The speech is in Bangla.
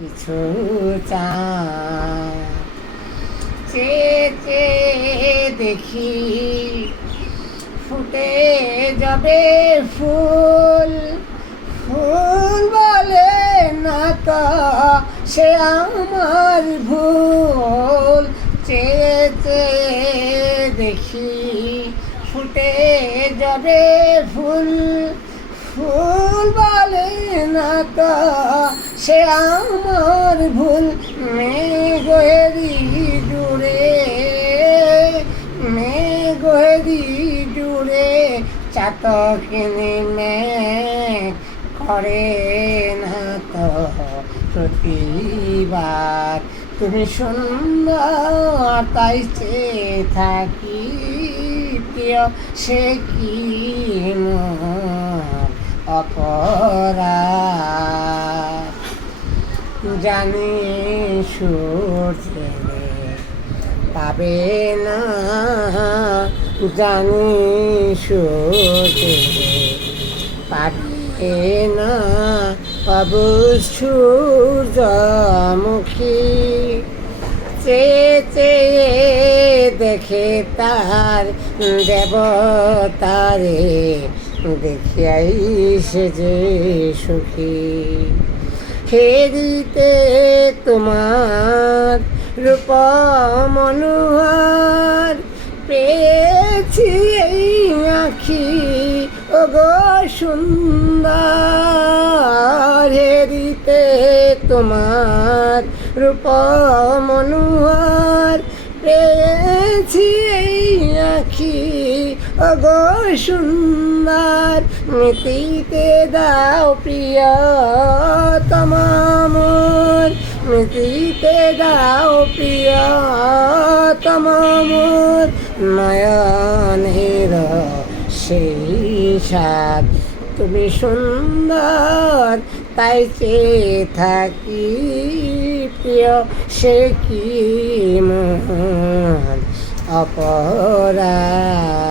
কিছু চায়। চেয়ে চেয়ে দেখি ফুটে যাবে ফুল, ফুল বলে না তো সে আমার ভুল। চেয়ে চেয়ে দেখি ফুটে যাবে ফুল, ফুল বলে না তো সে আমার ভুল। মেঘেরি জুড়ে, মেঘেরি জুড়ে চাতক নেমে করে না তো প্রতিবার। তুমি সুন্দর তাই চেয়ে থাকি প্রিয়, সে কি মোর অপরাধ। জানি সূর্যে পাবে না, জানি সূর্যে পাবে না পাবো সূর্যমুখী। চেয়ে চেয়ে দেখে তার দেবতারে, দেখিয়াই সে যে সুখী। হেরিতে তোমার রূপ মনোহর, পেয়েছি এই আখি ওগো সুন্দর। হেরিতে তোমার রূপ মনোহর, পেয়েছি এই আখি ওগো সুন্দর। মিটিতে দাও প্রিয় তমামর, মিটিতে দাও প্রিয় তমামর। নয়নের সেই সাথ, তুমি সুন্দর তাই চেয়ে থাকি প্রিয়, সে কি মোর অপরাধ।